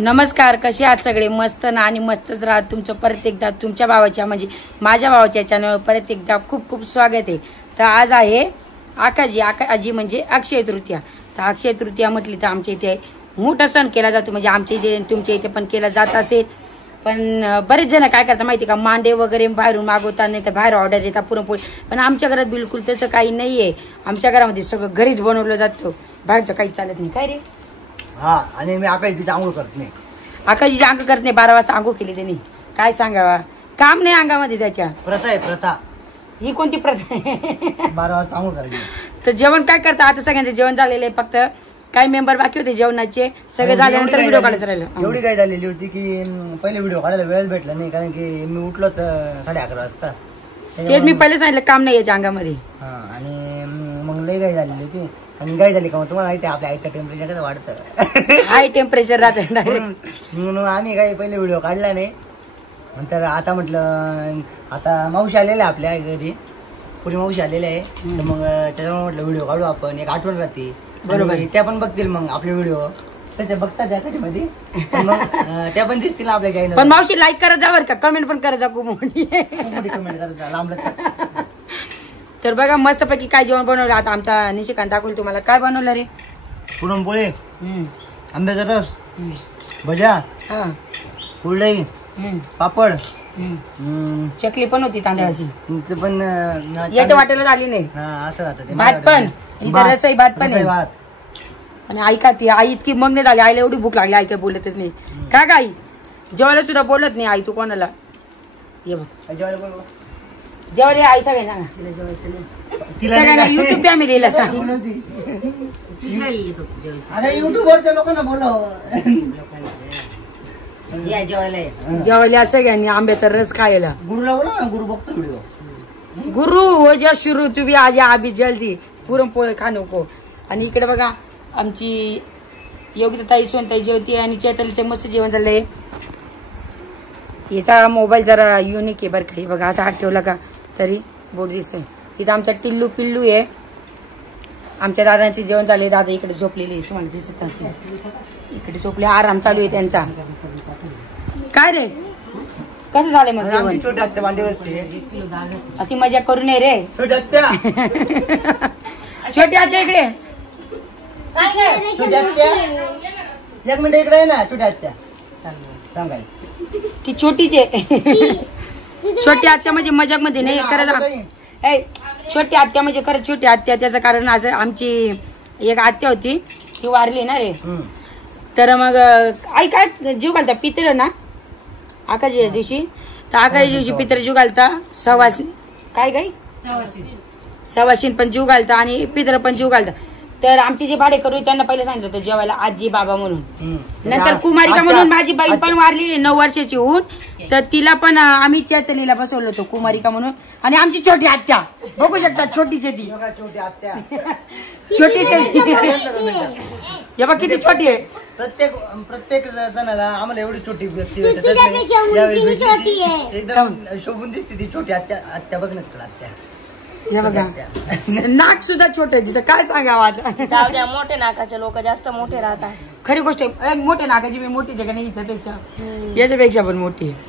नमस्कार, कसे आहात सगळे? मस्त ना आणि मस्तच राहा. तुमचं परत एकदा तुमच्या भावाच्या म्हणजे माझ्या भावाच्या चॅनलवर परत एकदा खूप खूप स्वागत आहे. तर आज आहे आकाजी म्हणजे अक्षय तृतीया. तर अक्षय तृतीया म्हटली तर आमच्या इथे मोठा सण केला जातो, म्हणजे आमच्या इथे तुमच्या इथे पण केला जात असेल. पण बरेच जण काय करतात माहिती का, मांडे वगैरे बाहेरून मागवतात, नाही तर बाहेर ऑर्डर देतात पुरणपोळी. पण आमच्या घरात बिलकुल तसं काही नाहीये. आमच्या घरामध्ये सगळं घरीच बनवलं जातं, बाहेरचं काही चालत नाही. काय रे? हा, आणि मी आकाशीची आंघोळ करत नाही. आकाशीची आंघोळ करत नाही. 12 वाजता आंघोळ केली त्यांनी. काय सांगावा, काम नाही अंगामध्ये त्याच्या. प्रथा आहे प्रथा. ही कोणती प्रथा आहे? 12 वाजता आंघोळ करायची. तर जेवण काय करता? आता सगळ्यांचं जेवण झालेलं आहे, फक्त काही मेंबर बाकी होते जेवणाचे. सगळे झाल्यानंतर व्हिडिओ काढायचं राहिलं. एवढी काय झालेली होती की पहिले व्हिडिओ काढायला वेळ भेटला नाही, कारण की मी उठलो 11:30 वाजता. तेच मी पहिले सांगितलं, काम नाही याच्या अंगामध्ये. हा, आणि मग लई गाय झालेली होती. आणि गाय झाली का मग तुम्हाला माहिती आहे आपल्या आईचं टेम्परेचर कसं वाढतं. हाय टेम्परेचर राहतं डायरेक्ट. म्हणून आम्ही काही पहिले व्हिडिओ काढला नाही. नंतर आता म्हटलं, आता मावशी आलेल्या आपल्या घरी, पुरी मावशी आलेल्या आहे. तर मग त्याच्यामुळे म्हटलं व्हिडिओ काढू आपण, एक आठवण राहते. बरोबर, त्या पण बघतील मग आपले व्हिडिओ. त्याच्या बघतात त्या कधी मग त्या पण दिसतील आपल्या चॅनल. पण मावशी लाईक करत जा बरं का, कमेंट पण करत जा. खूप मोठी कमेंट करत लांब. तर बघा मस्तपैकी काय जेवण बनवलं. आता आमचा निशिकांत दाखवलं तुम्हाला. काय बनवलं रे? पुरणपोळी, आंब्याचा रस, भज्या, कुरडई, पापड, चकली पण होती तांदळाची. ते पण याच्या वाटेला आली नाही. असं राहतं ते. भात पण इथं, रसई भात पण आहे. आणि आई का ती आई इतकी मग नाही झाली. आईला एवढी भूक लागली, आई काय बोलतच नाही. का गाई जेवायला सुद्धा बोलत नाही आई. तू कोणाला ये बघ जेवायला आई सगळ्यांना सगळ्यांना युट्यूब फॅमिलीला सांग. युट्यूबवरच्या लोकांना बोलावं. जेवायला सगळ्यांनी आंब्याचा रस खायला. गुरुला बोला ना, गुरु बघतो व्हिडिओ. गुरु हो जा शुरू तू भी आज अभी जल्दी पुरणपोळी खा नको. आणि इकडे बघा आमची योगिताताई, सोनताई जेवती आणि चैतालीचं मस्त जेवण झालंय. याचा मोबाईल जरा युनिक आहे बरं का. बघा असा हात ठेवला का तरी बोर्ड दिसतोय. इथं आमचा टिल्लू पिल्लू आहे. आमच्या दादांचे जेवण झाले. दादा इकडे झोपलेले आहे, तुम्हाला दिसत असेल. इकडे झोपले, आराम चालू आहे त्यांचा. काय रे, कसं झालंय मग जेवण? छोटी आत्या मांडीवर असते. अशी मजा करू नये रे. छोटी आत्या, छोटी आत्या इकडे. छोटी आत्या, एक मिनिट इकडे आहे ना. छोटी आत्या सांगाय ती छोटीच आहे. छोटी आत्या म्हणजे मजाक मध्ये नाही करत. छोटी आत्या म्हणजे खरंच छोटी आत्या. त्याचं कारण असं, आमची एक आत्या होती, ती वारली ना रे. तर मग आई काय जीव घालता पित्र ना आकाशीच्या दिवशी. तर आकाशी दिवशी पित्र जीव घालता. सवाशीन काय काय सवाशीन पण जीव घालता आणि पित्र पण जीव घालता. तर आमचे जे भाडेकरू त्यांना पहिले सांगितलं होतं जेवायला आजी बाबा म्हणून. नंतर कुमारिका म्हणून माझी बाई पण वारली 9 वर्षाची होऊन. तर तिला पण आम्ही चैतलीला बसवलं होतं कुमारिका म्हणून. आणि आमची छोटी आत्या बघू शकता, छोटीच ती. छोटी आत्या, छोटीच हे बघ किती छोटी आहे. प्रत्येक जणाला आम्हाला एवढी छोटी व्यक्ती एकदम शोभून दिसते ती छोटी आत्या. आत्या बघ ना तिकडे आत्या. हे बघा नाक सुद्धा छोट आहे तिचं. काय सांगावं आता. मोठे नाकाचे लोक जास्त मोठे राहतात. खरी गोष्ट आहे. मोठे नाकाची मी मोठी जगा नाही, याच्यापेक्षा पण मोठी आहे.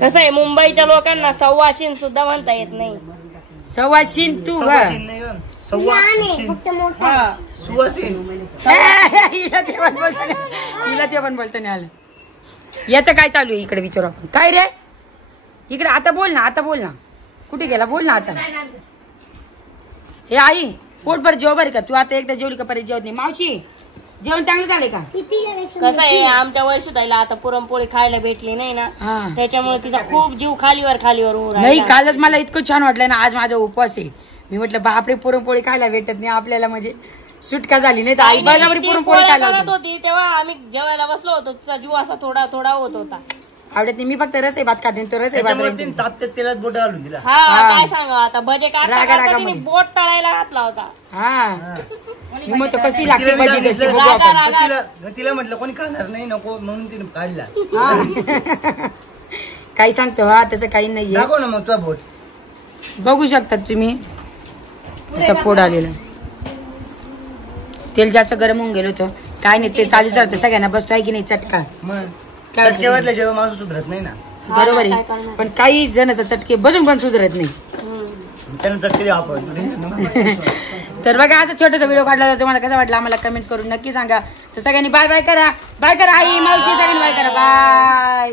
कसं आहे, मुंबईच्या लोकांना सव्वाशीन सुद्धा म्हणता येत नाही. सव्वाशीन तू ग. हिला ते पण बोलता नाही आलं. याचं काय चालू आहे इकडे विचारू आपण. काय रे इकडे आता बोल ना, आता बोल ना. कुठे गेला बोल ना आता. हे आई पोटभर जेव बरं का. तू आता एकदा जेवली का परत जेवत नाही. मावशी जेवण चांगलं झालंय का? कसं आहे, आमच्या वर्षाताईला आता पुरणपोळी खायला भेटली नाही ना, त्याच्यामुळे तिचा खूप जीव खालीवर होऊ नाही. कालच मला इतकं छान वाटलं ना. आज माझा उपवास आहे. मी म्हटलं बापरे पुरणपोळी खायला भेटत नाही आपल्याला, म्हणजे सुटका झाली. नाही तर आई बरोबर पुरणपोळी खायला होती तेव्हा आम्ही जेवायला बसलो होतो. तिचा जीव असा थोडा थोडा होत होता. आवडत नाही. मी फक्त रसई भात खाते. तो रसई भात तापत्यात तेलात बोट घालून दिला. काय सांगा आता, भजे काढता बोट तळायला घातला होता. हा मी म्हणतो कशी लागते भजी कशी. तिला म्हटलं कोणी खाणार नाही नको म्हणून तिने काढला. काही सांगतो हा, त्याचं काही नाहीये. दाखव ना मग तुझा बोट. बघू शकतात तुम्ही असं फोड आलेलं. तेल जास्त गरम होऊन गेलं होतं काय नाही ते चालूच राहतं सगळ्यांना बसतो आहे की नाही चटका मग चटकेवरलं जेव्हा माणूस सुधरत नाही ना. बरोबर आहे पण काही जण तर चटके बसून पण सुधरत नाही. त्यानं चटके देऊ आपण. तर बघा आज छोटासा व्हिडिओ काढला तर तुम्हाला कसा वाटला आम्हाला कमेंट्स करून नक्की सांगा. तर सगळ्यांनी बाय बाय करा. बाय करा आई मावशी सगळ्यांनी बाय करा. बाय.